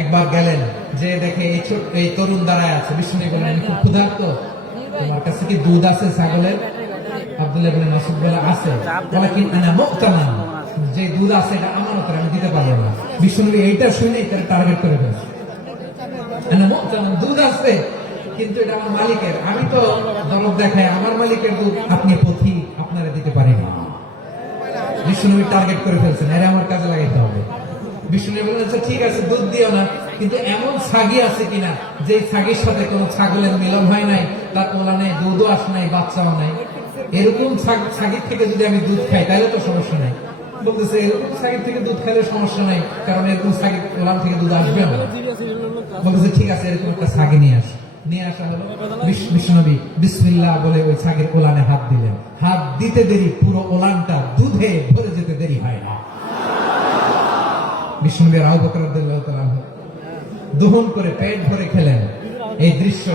একবার গেলেন, যে দেখে এই এই তরুণ দাঁড়ায় আছে। বিষ্ণু বললেন "আমি খুব ক্ষুধার্ত। তোমার কাছে কি দুধ আছে, ছাগলের? আব্দুল্লাহ ইবনে মাসউদ বলে, আছে। বলে কি মুক্তামান যে দুধ আছে, এটা আমানতের আমি দিতে পারব না। এইটা টার্গেট করে ফেলছে। দুধ আছে, কিন্তু এটা আমার মালিকের। আমি তো দরদ আমার মালিকের দুধ আপনি পথি, আপনারা দিতে পারি না। বিষ্ণুনবী টার্গেট করে ফেলছেন, এরা আমার কাজে লাগাইতে হবে। বললেন আচ্ছা ঠিক আছে, দুধ দিও না। কিন্তু এমন ছাগি আছে কিনা যে ছাগির সাথে ছাগলের মিলন হয় নাই, তার দুধও আস নাই, বাচ্চাও নাই। এরকম ছাগির থেকে যদি আমি দুধ খাই, তাহলে তো সমস্যা নাই। বলতেছে, এরকম ছাগির থেকে দুধ খাইলে সমস্যা নাই, কারণ এরকম ওলান থেকে দুধ আসবে না। বলতেছে, ঠিক আছে, এরকম একটা ছাগি নিয়ে আস। নিয়ে আসা হলো বিসমিল্লাহ বলে ওই ছাগের ওলানে হাত দিলেন। হাত দিতে দেরি, পুরো ওলানটা দুধে ভরে যেতে দেরি হয় না। তাআলা আনহু দহন করে পেট ভরে খেলেন। এই দৃশ্য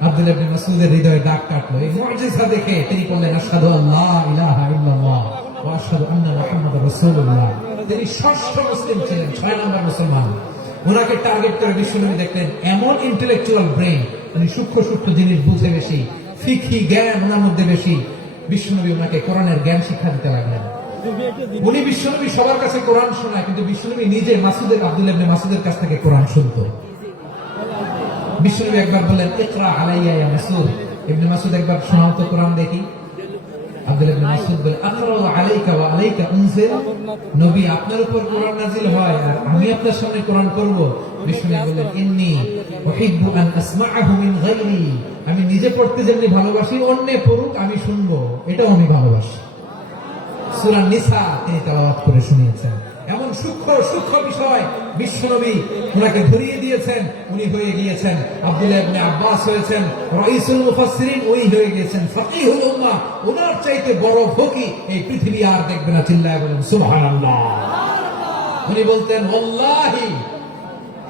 আব্দুল ইবনে মাসউদের হৃদয়ে দাগ কাটলো। এই মুজিজা দেখে তিনি বললেন, আশহাদু আল্লাহ ইলাহা ইল্লাল্লাহ ওয়া আন্না মুহাম্মাদার রাসূলুল্লাহ। তিনি ষষ্ঠ মুসলিম ছিলেন, ছয় নম্বর মুসলমান। ওনাকে টার্গেট করে বিশ্বনবী দেখলেন, এমন ইন্টেলেকচুয়াল ব্রেন উনি সূক্ষ্ম সূক্ষ্ম জিনিস বুঝে বেশি ফিকি জ্ঞান ওনার মধ্যে বেশি। বিশ্বনবী ওনাকে কোরআনের জ্ঞান শিক্ষা দিতে লাগলেন। উনি বিশ্বনবী সবার কাছে কোরআন শোনায়, কিন্তু বিশ্বনবী নিজে মাসুদের আব্দুল ইবনে মাসুদের কাছ থেকে কোরআন শুনতো। বিশ্বনবী একবার বললেন, ইকরা আলাইয়া ইয়া মাসুদ। ইবনে মাসুদ একবার শোনাও তো কোরআন দেখি। আব্দুল ইবনে মাসুদ বলে আকরা আলাইকা ওয়া আলাইকা উনজিল? নবী, আপনার উপর কোরআন নাজিল হয় আর আমি আপনার সামনে কোরআন করব বিশ্বনবী বললেন উহিব্বু আন আসমাআহু মিন আমি নিজে পড়তে যেমনি ভালোবাসি, অন্য পড়ুক, আমি শুনব। এটাও আমি ভালোবাসি। সূরা নিসা তিনি তেলাওয়াত করে শুনিয়েছেন। এমন সূক্ষ্ম সূক্ষ্ম বিষয় বিশ্বনবী ওনাকে ধরিয়ে দিয়েছেন, উনি হয়ে গিয়েছেন। আব্দুল্লাহ আব্বাস হয়েছেন, রাইসুল মুফাসসিরিন ওই হয়ে গিয়েছেন, ফাকিহুল উম্মাহ ওনার চাইতে বড় ফকি এই পৃথিবী আর দেখবে না, চিল্লায় বলেন, সুবহানাল্লাহ। উনি বলতেন, ওয়াল্লাহি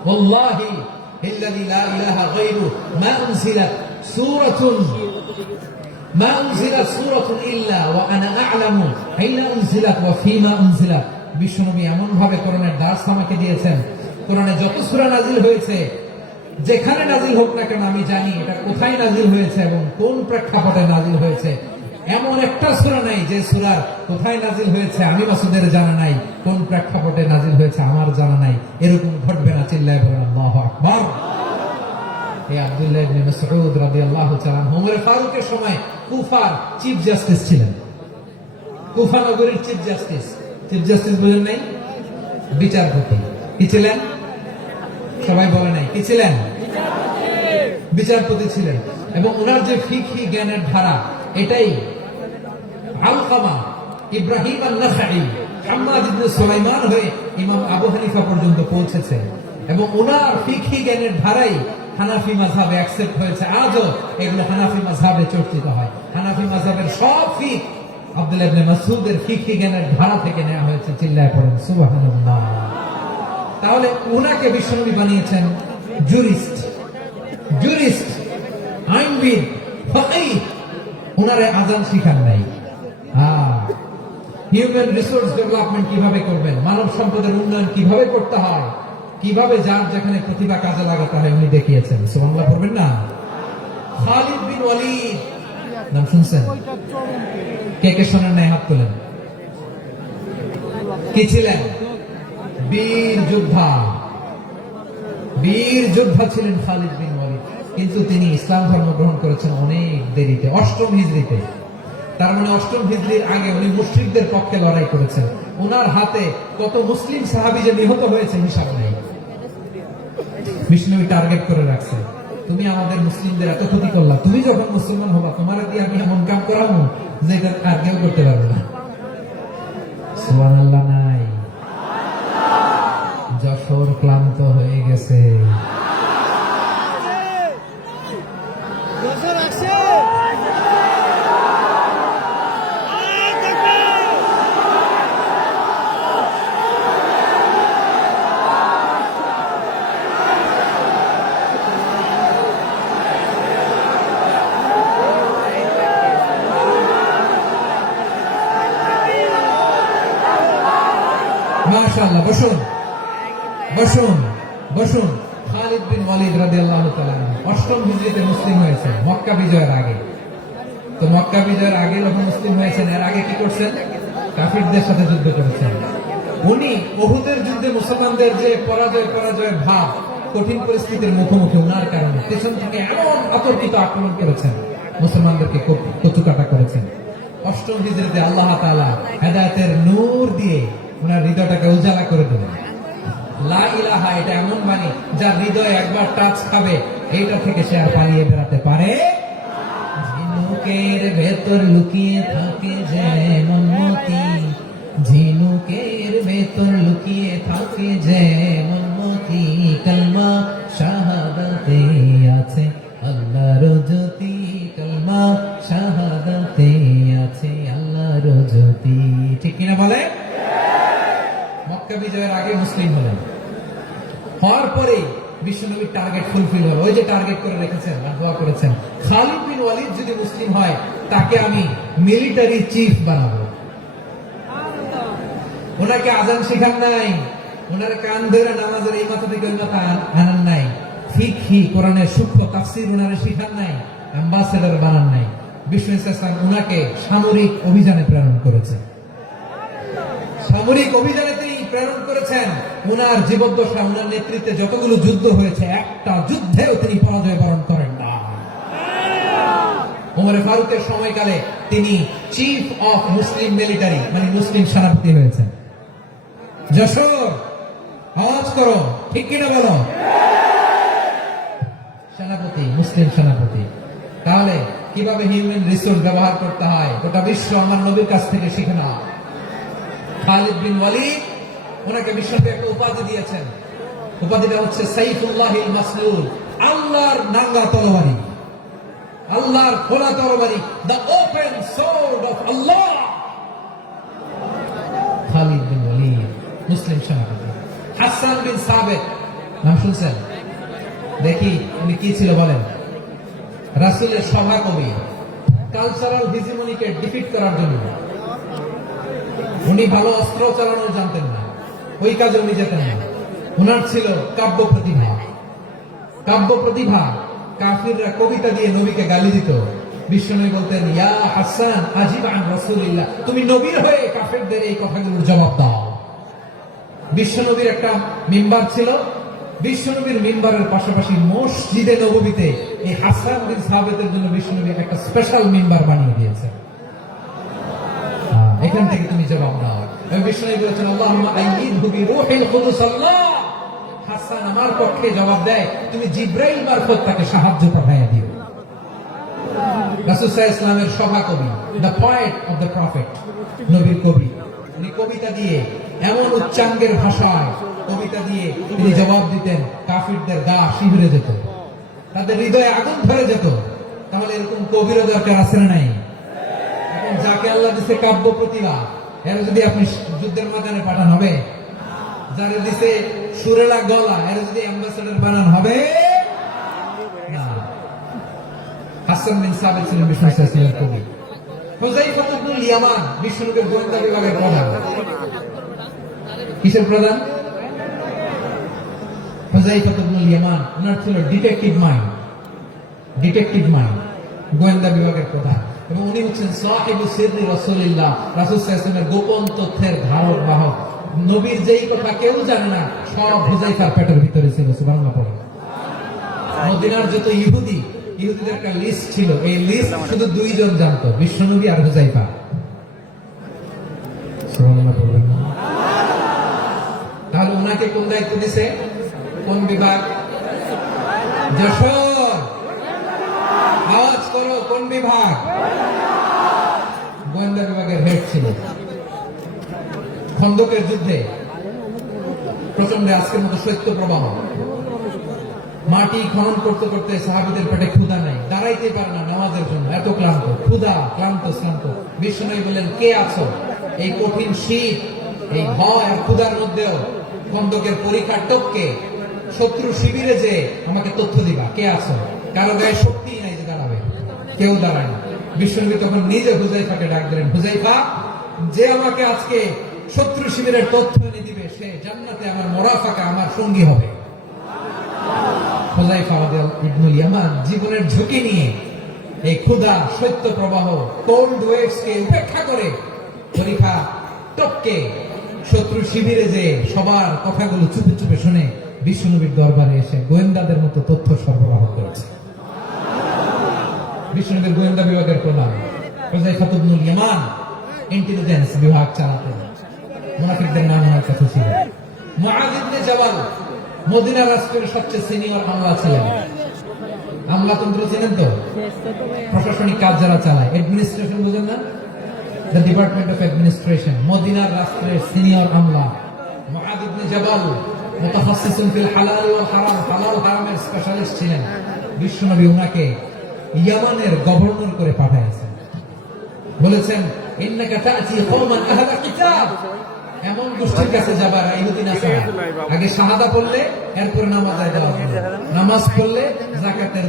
ওয়াল্লাহি ইল্লাযী লা ইলাহা গায়রু যেখানে নাজিল হোক না কেন, আমি জানি এটা কোথায় নাজিল হয়েছে এবং কোন প্রেক্ষাপটে নাজিল হয়েছে। এমন একটা সুরা নাই যে সুরার কোথায় নাজিল হয়েছে, আমি মাসুদের জানা নাই। কোন প্রেক্ষাপটে নাজিল হয়েছে, আমার জানা নাই। এরকম ঘটবে না, চিল্লায় বলেন, আল্লাহ এই আব্দুল্লাহ ইবনে মাসউদ রাদিয়াল্লাহু তাআলা ফারুকের সময় কুফার চিফ জাস্টিস ছিলেন। কুফা নগরীর চিফ জাস্টিস। চিফ জাস্টিস নাই? বিচারপতি। কি ছিলেন? সবাই বলে নাই। কি ছিলেন? বিচারপতি ছিলেন। এবং ওনার যে ফিকহি জ্ঞানের ধারা, এটাই আলকামা ইব্রাহিম আল-নাখাই হাম্মাদ ইবনে সুলাইমান হয়ে ইমাম আবু হানিফা পর্যন্ত পৌঁছেছে। এবং ওনার ফিকহি জ্ঞানের ধারাই হানাফি মাযহাবে অ্যাকসেপ্ট হয়েছে। আজও এগুলো হানাফি মাযহাবে চর্চিত হয়। হানাফি মাযহাবের সব ফিক আব্দুল্লাহ ইবনে মাসউদের জ্ঞানের ধারা থেকে নেওয়া হয়েছে চিল্লায় পড়েন। সুবহানাল্লাহ। তাহলে ওনাকে বিশ্বনবী বানিয়েছেন জুরিস্ট জুরিস্ট আইনবিদ ওনারে আজান শিখান নাই। হিউম্যান রিসোর্স ডেভেলপমেন্ট কীভাবে করবেন? মানব সম্পদের উন্নয়ন কীভাবে করতে হয়? কীভাবে যার যেখানে প্রতিভা কাজে লাগাতে হয় উনি দেখিয়েছেন। সুবহানাল্লাহ, পড়বেন না? খালিদ বিন ওয়ালিদ। নাম শুনছেন? কে কে শোনেন নাই, হাত তোলেন। কি ছিলেন? বীর যোদ্ধা। বীর যোদ্ধা ছিলেন খালিদ বিন ওয়ালিদ। কিন্তু তিনি ইসলাম ধর্ম গ্রহণ করেছেন অনেক দেরিতে, অষ্টম হিজড়িতে। তার মানে অষ্টম হিজড়ির আগে উনি মুসলিমদের পক্ষে লড়াই করেছেন। ওনার হাতে কত মুসলিম সাহাবি যে নিহত হয়েছে হিসাব নেই। বিষ্ণু টার্গেট করে রাখছে। তুমি আমাদের মুসলিমদের এত ক্ষতি করলা। তুমি যখন মুসলমান হবা, তোমার দিয়ে আমি এমন কাম করাবো যে এটা আর কেউ করতে পারবে না। সুবাহ আল্লাহ যশোর ক্লান্ত হয়ে গেছে মাশাআল্লাহ বসুন। বসুন বসুন। খালিদ বিন ওয়ালিদ রাদিয়াল্লাহু তাআলা অষ্টম হিজরিতে মুসলিম হয়েছে, মক্কা বিজয়ের আগে। তো মক্কা বিজয়ের আগে যখন মুসলিম হয়েছেন, এর আগে কি করছেন? কাফিরদের সাথে যুদ্ধ করেছেন। উনি ওহুদের যুদ্ধে মুসলমানদের যে পরাজয়, পরাজয়ের ভাব, কঠিন পরিস্থিতির মুখোমুখি ওনার কারণে পেছন থেকে এমন অতর্কিত আক্রমণ করেছেন, মুসলমানদেরকে কচুকাটা করেছেন। অষ্টম হিজরিতে আল্লাহ তাআলা হেদায়েতের নূর দিয়ে ওনার হৃদয়টাকে উজালা করে দিলেন লা এটা এমন বাণী যার হৃদয় একবার টাচ খাবে, এইটা থেকে সে আর পালিয়ে বেড়াতে পারে ঝিনুকের ভেতর লুকিয়ে থাকে যেমন মতি। ঝিনুকের ভেতর লুকিয়ে থাকে যেমন মতি। কলমা শাহাদাতে আছে আল্লাহর জ্যোতি কলমা শাহাদাতে আছে আল্লাহর জ্যোতি ঠিক কিনা বলে মক্কা বিজয়ের আগে মুসলিম হলেন। হওয়ার পরে বিশ্বনবীর টার্গেট ফুলফিল হবে ওই যে টার্গেট করে রেখেছেন আর দোয়া করেছেন। খালিদ বিন ওয়ালিদ যদি মুসলিম হয়, তাকে আমি মিলিটারি চিফ বানাবো। ওনাকে আজান শেখান নাই। ওনার কান ধরে নামাজের এই মাথা থেকে ওই মাথা আনান নাই। ফিকহি কোরআনের সূক্ষ্ম তাফসীর ওনারে শেখান নাই। অ্যাম্বাসেডর বানান নাই। বিষ্ণু ইসলাম ওনাকে সামরিক অভিযানে প্রেরণ করেছে। সামরিক অভিযানে প্রেরণ করেছেন। উনার জীবদ্দশা উনার নেতৃত্বে যতগুলো যুদ্ধ হয়েছে, একটা যুদ্ধেও তিনি পরাজয় বরণ করেন না। উমরে ফারুকের সময়কালে তিনি চিফ অফ মুসলিম মিলিটারি মানে মুসলিম সেনাপতি হয়েছেন। যশোর, আওয়াজ করো, ঠিক কিনা বলো? সেনাপতি, মুসলিম সেনাপতি। তাহলে কীভাবে হিউম্যান রিসোর্স ব্যবহার করতে হয়? গোটা বিশ্ব আমার নবীর কাছ থেকে শিখে না খালিদ বিন ওয়ালিদ ওনাকে বিশ্বকে একটা উপাধি দিয়েছেন। উপাধিটা হচ্ছে সাইফুল্লাহিল মাসলুল, আল্লাহর নাঙ্গা তরবারি। আল্লাহর খোলা তরবারি the open sword of Allah Khalid bin Walid, মুসলিম সেনাপতি। হাসান বিন সাবেক, নাম শুনছেন? দেখি উনি কি ছিল বলেন। রাসূলের সভা কবি কালচারাল হিজিমনিকে ডিফিট করার জন্য। উনি ভালো অস্ত্র চালানো জানতেন ওই কাজে উনি যেতেন না। ওনার ছিল কাব্য প্রতিভা। কাব্য প্রতিভা, কাফিররা কবিতা দিয়ে নবীকে গালি দিত। বিশ্বনবী বলতেন, ইয়া হাসান আজিব আন রাসূলিল্লাহ। তুমি নবীর হয়ে কাফেরদের এই কথাগুলোর জবাব দাও। বিশ্বনবীর একটা মিম্বার ছিল। বিশ্বনবীর মিম্বারের পাশাপাশি মসজিদে নববীতে এই হাসান বিন সাহাবেদের জন্য বিশ্বনবী একটা স্পেশাল মিম্বার বানিয়ে দিয়েছে এখান থেকে তুমি জবাব দাও। এমন উচ্চাঙ্গের ভাষায় কবিতা দিয়ে তিনি জবাব দিতেন, কাফিরদের গা যেত, তাদের হৃদয়ে আগুন ধরে যেত। তাহলে এরকম কবিরও দরকার নাই? এখন যাকে আল্লাহ দিছে কাব্য প্রতিভা এর যদি আপনি যুদ্ধের ময়দানে পাঠান হবে, যারে দিছে সুরেলা গলা, এর যদি অ্যাম্বাসেডর বানান হবে হাসান বিন সাবিত ছিলেন কবি। ইয়ামান গোয়েন্দা বিভাগের প্রধান। কিসের প্রধান? হুজাইফা ইবনুল ইয়ামান ছিল ডিটেকটিভ মাইন্ড ডিটেকটিভ মাইন্ড গোয়েন্দা বিভাগের প্রধান। এবং উনি হচ্ছেন সাহিবু সিররি রাসূলুল্লাহ। রাসূল সাল্লাল্লাহু গোপন তথ্যের ধারক, বাহক। নবীর যেই কথা কেউ জানে না, সব হুজাইফার পেটের ভিতরে ছিল পড়ে। মদিনার যত ইহুদি, ইহুদিদের একটা লিস্ট ছিল। এই লিস্ট শুধু দুইজন জানতো, বিশ্বনবী আর হুজাইফা? তাহলে ওনাকে কোন দায়িত্ব দিছে? কোন বিভাগ? যশোর কোন বিভাগ? গোয়েন্দা বিভাগের হেড ছিল খন্দকের যুদ্ধে প্রচণ্ড আজকের মতো শৈত্য প্রবাহ। মাটি খনন করতে করতে সাহাবিদের পেটে ক্ষুধা নাই। দাঁড়াইতে পারে না নামাজের জন্য। এত ক্লান্ত। ক্ষুধা, ক্লান্ত, শ্রান্ত। বিষ্ণু বললেন, কে আছো? এই কঠিন শীত, এই ভয় আর ক্ষুধার মধ্যেও খন্দকের পরীক্ষার টপকে শত্রু শিবিরে যে আমাকে তথ্য দিবা। কে আছো? কারও গায়ে শক্তি কেউ দাঁড়ায় না। বিশ্বনবী তখন নিজে হুজাইফাকে ডাক দিলেন, হুজাইফা, যে আমাকে আজকে শত্রু শিবিরের তথ্য এনে দিবে, সে জান্নাতে আমার মোরাফাকা আমার সঙ্গী হবে। জীবনের ঝুঁকি নিয়ে এই সত্য প্রবাহ উপেক্ষা করে খলিফা টপকে শত্রু শিবিরে যে সবার কথাগুলো চুপে চুপে শুনে বিষ্ণুনবীর দরবারে এসে গোয়েন্দাদের মতো তথ্য সরবরাহ করেছে। বিষ্ণুনবীর গোয়েন্দা বিভাগের প্রধান ইন্টেলিজেন্স বিভাগ চালাতেন। মুনাফিকদের নাম ছিল। মদিনা রাষ্ট্রের সবচেয়ে সিনিয়র আমলা ছিলেন। আমলাতন্ত্র তো? প্রশাসনিক কাজ যারা চালায় অ্যাডমিনিস্ট্রেশন বুঝেন না? দ্য ডিপার্টমেন্ট অফ অ্যাডমিনিস্ট্রেশন মদিনার রাষ্ট্রের সিনিয়র আমলা মুআদ ইবনে জাবাল ফিল হালাল ওয়াল হারাম, হালাল হারামের স্পেশালিস্ট ছিলেন। বিশ্বনবী উনাকে ইয়ামানের গভর্নর করে পাঠাইছেন বলেছেন, ইন্নাকা তা'তি কওমান আহলা কিতাব। এমন গোষ্ঠীর কাছে যাবার আগে শাহাদা পড়লে, এরপর নামাজ নামাজ পড়লে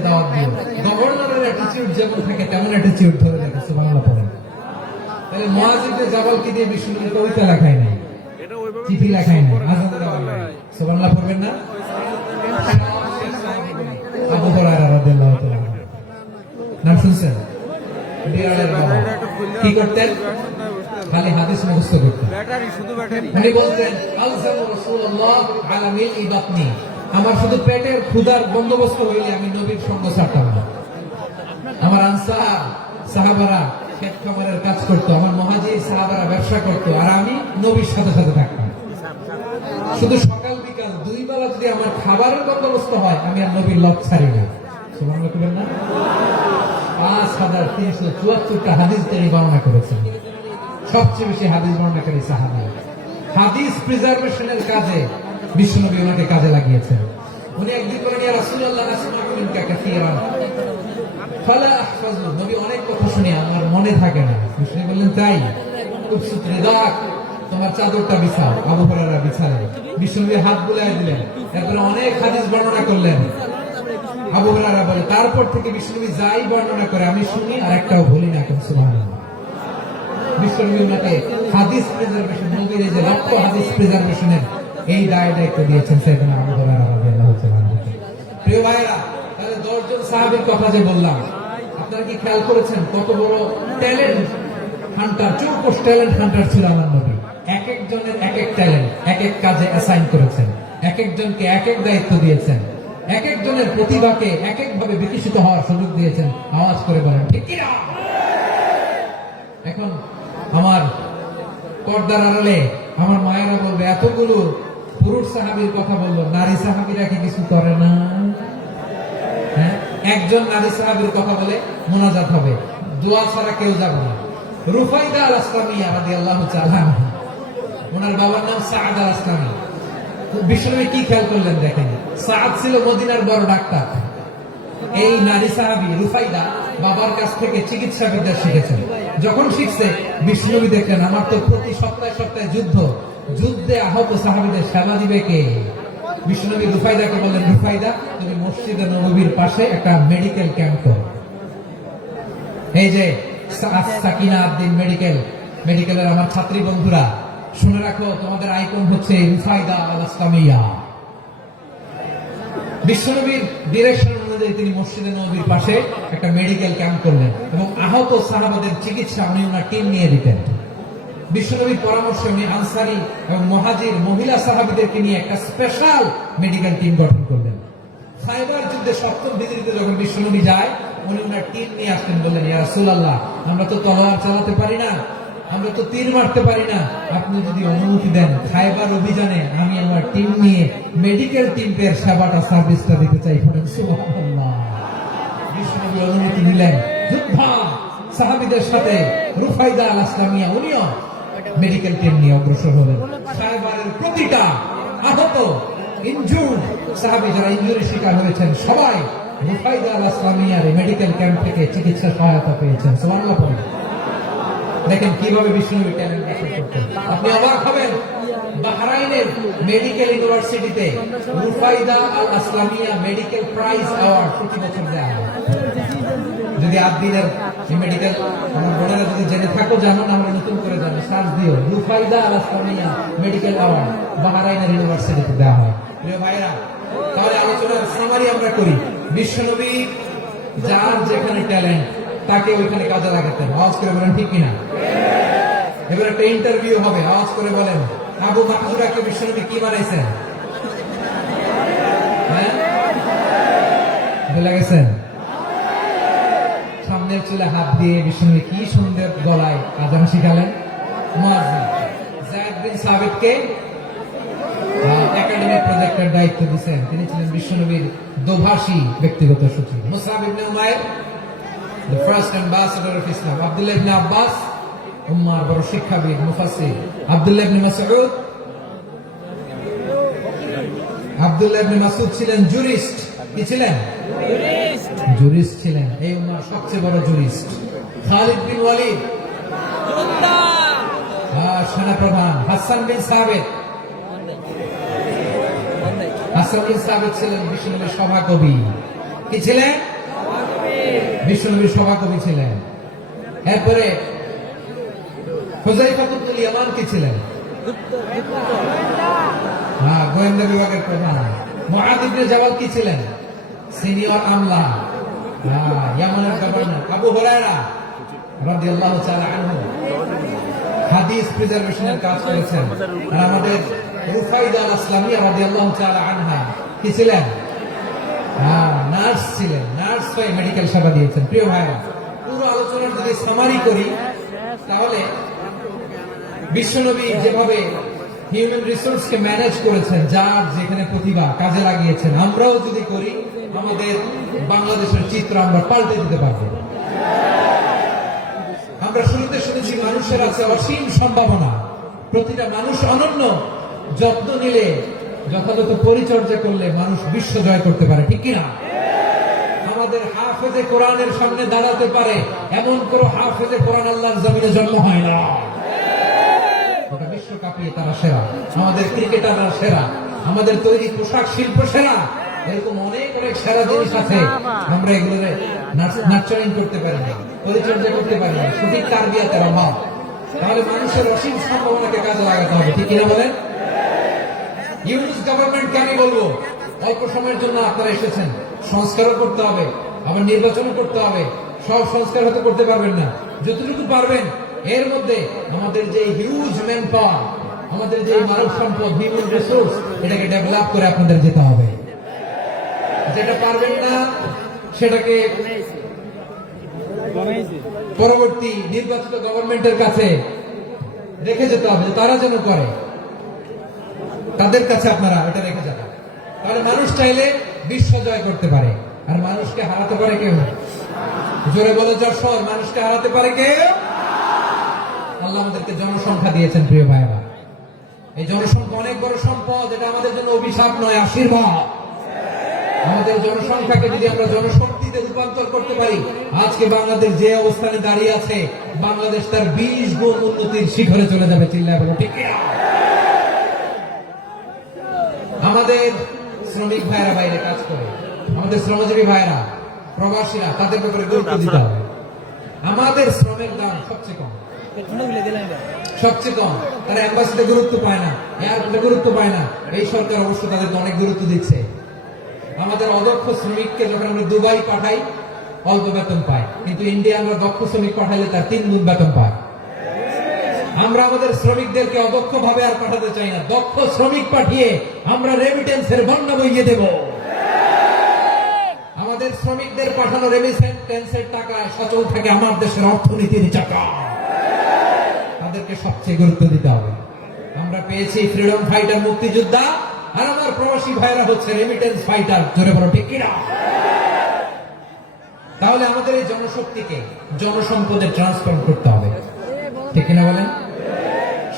দাওয়াত দিও। গভর্নরের অ্যাটিটিউড যেমন থাকে, তেমন অ্যাটিটিউড ধরে সুবহানাল্লাহ পড়েন। তাহলে জাবাল কি দিয়ে কবিতা লেখায় নাই। চিঠি লেখায় নাই আজান দেওয়া নাই। সুবহানাল্লাহ পড়বেন না? আবু হুরায়রা রাদিয়াল্লাহু তাআলা নাম শুনছেন কি করতেন? খালি হাদিস মুখস্থ করতেন। ব্যাটারি শুধু ব্যাটারি। উনি বলতেন আলজামু রাসূলুল্লাহ আলা মিলই বাতনি। আমার শুধু পেটের ক্ষুধার বন্দোবস্ত হইলে আমি নবীর সঙ্গ ছাড়তাম না। আমার আনসার সাহাবারা ক্ষেত খামারের কাজ করতো আমার মহাজির সাহাবারা ব্যবসা করতো আর আমি নবীর সাথে সাথে থাকতাম। শুধু সকাল বিকাল দুই বেলা যদি আমার খাবারের বন্দোবস্ত হয় আমি আর নবীর লক ছাড়ি না। পাঁচ হাজার অনেক কথা শুনি আমার মনে থাকে না। বিষ্ণু বললেন, তাই? উবসুত রিদাক। তোমার চাদরটা বিছাও। আবু হুরায়রা বিছালেন। হাত বুলাই দিলেন। এরপরে অনেক হাদিস বর্ণনা করলেন। আবু বলে তারপর থেকে বিষ্ণুবী যাই বর্ণনা করে, আমি শুনি আর একটাও ভুলি না বললাম, আপনারা কি খেয়াল করেছেন কত বড় আমার নবী এক একজনের এক এক ট্যালেন্ট এক এক কাজে অ্যাসাইন করেছেন। এক একজনকে এক এক দায়িত্ব দিয়েছেন। এক একজনের প্রতিভাকে এক এক ভাবে বিকশিত হওয়ার সুযোগ দিয়েছেন আওয়াজ করে বলেন। ঠিক এখন আমার পর্দার আড়ালে আমার মায়েরা বলবে, এতগুলো পুরুষ সাহাবীর কথা বলল, নারী সাহাবীরা কি কিছু করে না? হ্যাঁ? একজন নারী সাহাবীর কথা বলে মোনাজাত হবে। দোয়া ছাড়া কেউ যাবে না। রুফাইদা আল আসলামিয়া রাদিয়াল্লাহু তাআলা আনহা। ওনার বাবার নাম সাআদ আল আসলামী কি খেয়াল করলেন দেখেন? ছিল মদিনার বড় ডাক্তার। এই নারী সাহাবী রুফাইদা বাবার কাছ থেকে চিকিৎসা বিদ্যা শিখেছেন। যখন শিখছে দেখলেন, আমার তো প্রতি সপ্তাহে সপ্তাহে যুদ্ধ। যুদ্ধে আহত সাহাবীদের সেবা দিবে কে? রুফাইদাকে রুফাইদা, তুমি মসজিদে নবীর পাশে একটা মেডিকেল ক্যাম্প করো। এই যে সাকিনা আদ্দিন মেডিকেল মেডিকেলের আমার ছাত্রী বন্ধুরা শুনে রাখো, তোমাদের আইকন হচ্ছে বিশ্বনবীর ডিরেকশন অনুযায়ী তিনি মসজিদে পাশে একটা মেডিকেল ক্যাম্প করলেন এবং আহত সাহাবাদের চিকিৎসা উনি ওনার টিম নিয়ে দিতেন বিশ্বনবীর পরামর্শে উনি আনসারি এবং মহাজির মহিলা সাহাবিদেরকে নিয়ে একটা স্পেশাল মেডিকেল টিম গঠন করলেন। সাইবার যুদ্ধে সপ্তম যখন বিশ্বনবী যায়, উনি ওনার টিম নিয়ে আসলেন বললেন আমরা তো তলোয়ার চালাতে পারি না আমরা তো তীর মারতে পারি না। আপনি যদি অনুমতি দেন, খাইবার অভিযানে আমি আমার টিম নিয়ে মেডিকেল টিমের সেবাটা সার্ভিসটা দিতে চাই। সুবহানাল্লাহ। অনুমতি নিলেন। যুদ্ধ, সাহাবিদের সাথে রুফাইদা আল আসলামিয়া উনিও মেডিকেল টিম নিয়ে অগ্রসর হলেন। সাহেবারের প্রতিটা আহত ইনজুর সাহাবি যারা শিকার হয়েছেন, সবাই রুফাইদা আল আসলামিয়ার মেডিকেল ক্যাম্প থেকে চিকিৎসা সহায়তা পেয়েছেন। পড়েন। দেখেন কীভাবে ট্যালেন্ট আপনি অবাক হবেন, বাহরাইনের মেডিকেল ইউনিভার্সিটিতে Al Aslamiya medical prize award প্রতি বছর দেওয়া হয়। যদি আদিনের মেডিকেল, আমার যদি জেনে থাকো, জানো না, আমরা নতুন করে জানো। সার্চ দিও রুফাইদা আল আসলামিয়া মেডিকেল অ্যাওয়ার্ড বাহারাইনের ইউনিভার্সিটিতে দেওয়া হয়। প্রিয় ভাইরা তাহলে আলোচনার সামারি আমরা করি। বিশ্বনবী যার যেখানে ট্যালেন্ট তাকে ওইখানে কাজে লাগাতেন আওয়াজ করে বলেন, ঠিক কিনা? এবার একটা ইন্টারভিউ হবে। আওয়াজ করে বলেন, আবু মাহজুরাকে বিশ্বনবী কি বানাইছেন? হ্যাঁ? সামনের চুলে হাত দিয়ে কি সুন্দর গলায় আজান শিখালেন। যায়েদ বিন সাবিতকে একাডেমিক প্রজেক্টের দায়িত্ব দিয়েছেন। তিনি ছিলেন বিশ্বনবীর দোভাষী ব্যক্তিগত সচিব। মুসাব ইবনে Umair the first ambassador of Islam Abdullah ইবনে আব্বাস উম্মার বড় শিক্ষাবিদ মুফাসসির। আব্দুল্লাহ ইবনে মাসউদ আব্দুল্লাহ ইবনে মাসউদ ছিলেন জুরিস্ট কি ছিলেন? জুরিস্ট ছিলেন। এই উম্মার সবচেয়ে বড় জুরিস্ট খালিদ বিন ওয়ালিদ। সেনাপ্রধান হাসান বিন সাবেদ হাসান বিন সাবেদ ছিলেন বিষ্ণুনবীর সভাকবি। কি ছিলেন? বিষ্ণুনবীর সভাকবি ছিলেন। এরপরে হুজাইফাতুল ছিলেন? হ্যাঁ গোয়েন্দা বিভাগের প্রধান। জাবাল কি ছিলেন? সিনিয়র আমলা। হ্যাঁ প্রিজার্ভেশনের কাজ করেছেন। কি ছিলেন? হ্যাঁ নার্স ছিলেন। হয়ে মেডিকেল সেবা দিয়েছেন। প্রিয় ভাইরা, পুরো আলোচনার যদি সামারি করি, তাহলে বিশ্বনবী যেভাবে হিউম্যান রিসোর্সকে ম্যানেজ করেছেন, যার যেখানে প্রতিভা কাজে লাগিয়েছেন, আমরাও যদি করি, আমাদের বাংলাদেশের চিত্র আমরা পাল্টে দিতে পারব। আমরা শুরুতে শুনেছি, মানুষের আছে অসীম সম্ভাবনা। প্রতিটা মানুষ অনন্য যত্ন নিলে, যথাযথ পরিচর্যা করলে মানুষ বিশ্ব জয় করতে পারে, ঠিক কিনা? আমাদের হাফেজে কোরআনের সামনে দাঁড়াতে পারে, এমন কোন হাফেজে কোরআন আল্লাহর জমিনে জন্ম হয় না। তারা সেরা, আমাদের ক্রিকেটাররা সেরা, আমাদের তৈরি পোশাক শিল্প সেরা, এরকম অনেক অনেক সেরা জিনিস আছে, আমরা করতে পারি না, পরিচর্যা করতে পারি না, সঠিক তাহলে মানুষের অসীম সম্ভাবনাকে কাজে লাগাতে হবে, ঠিক কিনা বলেন? ইউনিস আমি বলব, অল্প সময়ের জন্য আপনারা এসেছেন। সংস্কারও করতে হবে, আবার নির্বাচনও করতে হবে। সব সংস্কার হয়তো করতে পারবেন না। যতটুকু পারবেন, এর মধ্যে আমাদের যে হিউজ ম্যান পাওয়ার আমাদের যে মানব সম্পদ হিউম্যান রিসোর্স এটাকে ডেভেলপ করে আপনাদের যেতে হবে। যেটা পারবেন না, সেটাকে পরবর্তী নির্বাচিত গভর্নমেন্টের কাছে রেখে যেতে হবে তারা যেন করে। তাদের কাছে আপনারা এটা রেখে যাবেন। তাহলে মানুষ চাইলে বিশ্ব জয় করতে পারে। আর মানুষকে হারাতে পারে কেউ? জোরে বলে, যশোর, মানুষকে হারাতে পারে কেউ? আল্লাহ আমাদেরকে জনসংখ্যা দিয়েছেন, প্রিয় ভাইরা এই জনসংখ্যা অনেক বড় সম্পদ, এটা আমাদের জন্য অভিশাপ নয়, আশীর্বাদ। আমাদের জনসংখ্যাকে যদি আমরা জনশক্তিতে রূপান্তর করতে পারি, আজকে বাংলাদেশ যে অবস্থানে দাঁড়িয়ে আছে, বাংলাদেশ তার বিশ গুণ উন্নতির শিখরে চলে যাবে কিনা? আমাদের শ্রমিক ভাইরা বাইরে কাজ করে। আমাদের শ্রমজীবী ভাইরা প্রবাসীরা তাদের ব্যাপারে গুরুত্ব দিতে হবে। আমাদের শ্রমের দাম সবচেয়ে কম। সবচেয়ে কম। তারা অ্যাম্বাসিতে গুরুত্ব পায় না এয়ারপোর্টে গুরুত্ব পায় না। এই সরকার অবশ্য তাদেরকে অনেক গুরুত্ব দিচ্ছে। আমাদের অদক্ষ শ্রমিককে যখন আমরা দুবাই পাঠাই অল্প বেতন পায়। কিন্তু ইন্ডিয়া আমরা দক্ষ শ্রমিক পাঠাইলে তার তিন গুণ বেতন পায়। আমরা আমাদের শ্রমিকদেরকে অদক্ষ ভাবে আর পাঠাতে চাই না। দক্ষ শ্রমিক পাঠিয়ে আমরা রেমিটেন্সের বন্যা বইয়ে দেব। আমাদের শ্রমিকদের পাঠানো রেমিটেন্সের টাকা সচল থাকে আমার দেশের অর্থনীতির চাকা। তাদেরকে সবচেয়ে গুরুত্ব দিতে হবে। আমরা পেয়েছি ফ্রিডম ফাইটার মুক্তিযোদ্ধা, আর আমার প্রবাসী ভাইরা হচ্ছে রেমিটেন্স ফাইটার জোরে বড় ঠিক কিনা? তাহলে আমাদের এই জনশক্তিকে জনসম্পদে ট্রান্সফর্ম করতে হবে। ঠিক কিনা বলেন?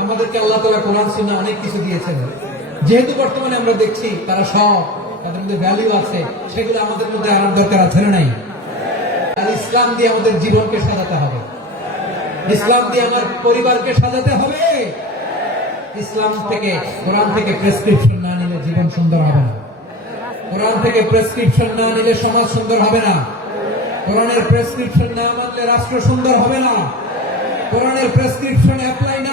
আমাদেরকে আল্লাহ তালা কোরআন, সুন্নাহ অনেক কিছু দিয়েছেন। যেহেতু বর্তমানে আমরা দেখছি তারা সব তাদের মধ্যে ভ্যালু আছে, সেগুলো আমাদের মধ্যে আনার দরকার আছে না নাই? ইসলাম দিয়ে আমাদের জীবনকে সাজাতে হবে। ইসলাম দিয়ে আমার পরিবারকে সাজাতে হবে। ইসলাম থেকে, কোরআন থেকে প্রেসক্রিপশন না নিলে জীবন সুন্দর হবে না। কোরআন থেকে প্রেসক্রিপশন না নিলে সমাজ সুন্দর হবে না। কোরআনের প্রেসক্রিপশন না মানলে রাষ্ট্র সুন্দর হবে না। কোরআনের প্রেসক্রিপশন অ্যাপ্লাই না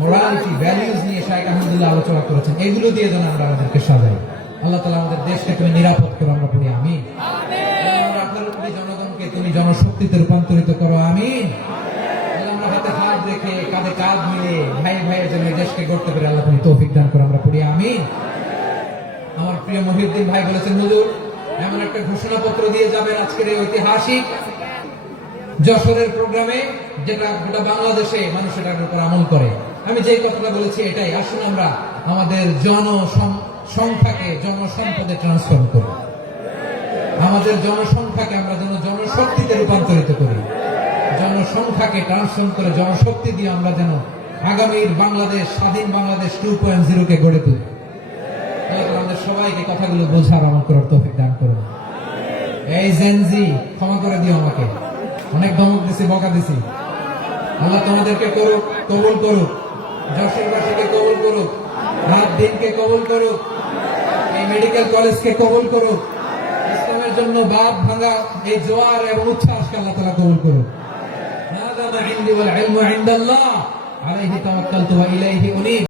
মোরালিটি ভ্যালিউজ নিয়ে শাহেখ আহমদুল্লাহ আলোচনা করেছেন। এগুলো দিয়ে যেন আমরা আমাদেরকে সাজাই। আল্লাহ তালা আমাদের দেশকে তুমি নিরাপদ করো আমরা পড়ি আমি জনগণকে তুমি জনশক্তিতে রূপান্তরিত করো আল্লাহ, আমরা হাতে হাত রেখে কাঁধে কাঁধ মিলে ভাই ভাইয়ের জন্য দেশকে গড়তে পারে আল্লাহ তুমি তৌফিক দান করো আমরা পড়ি আমিন। আমার প্রিয় মহিউদ্দিন ভাই বলেছেন হুজুর এমন একটা ঘোষণাপত্র দিয়ে যাবেন আজকের এই ঐতিহাসিক যশোরের প্রোগ্রামে যেটা গোটা বাংলাদেশে মানুষ এটার উপর আমল করে। আমি যে কথাটা বলেছি এটাই, আসুন আমরা আমাদের জন সংখ্যাকে জনসম্পদে ট্রান্সফর্ম করি। আমাদের জনসংখ্যাকে আমরা যেন জনশক্তিতে রূপান্তরিত করি। জনসংখ্যাকে ট্রান্সফর্ম করে জনশক্তি দিয়ে আমরা যেন আগামীর বাংলাদেশ, স্বাধীন বাংলাদেশ টু পয়েন্ট জিরো কে গড়ে তুলি। আমাদের সবাইকে কথাগুলো বোঝার আমল করার তৌফিক দান করুন। এই জেনজি ক্ষমা করে দিও আমাকে। অনেক ধমক দিছি, বকা দিছি। আল্লাহ তোমাদেরকে করুক, কবুল করুক। যশোরবাসীকে কবুল করুক রাত দিনকে কবুল করুক এই মেডিকেল কলেজকে কবুল করুক ইসলামের জন্য বাদ ভাঙা এই জোয়ার এবং উচ্ছ্বাসকে আল্লাহ তালা কবুল করুক هذا ما عندي والعلم عند الله عليه توكلت وإليه أنيب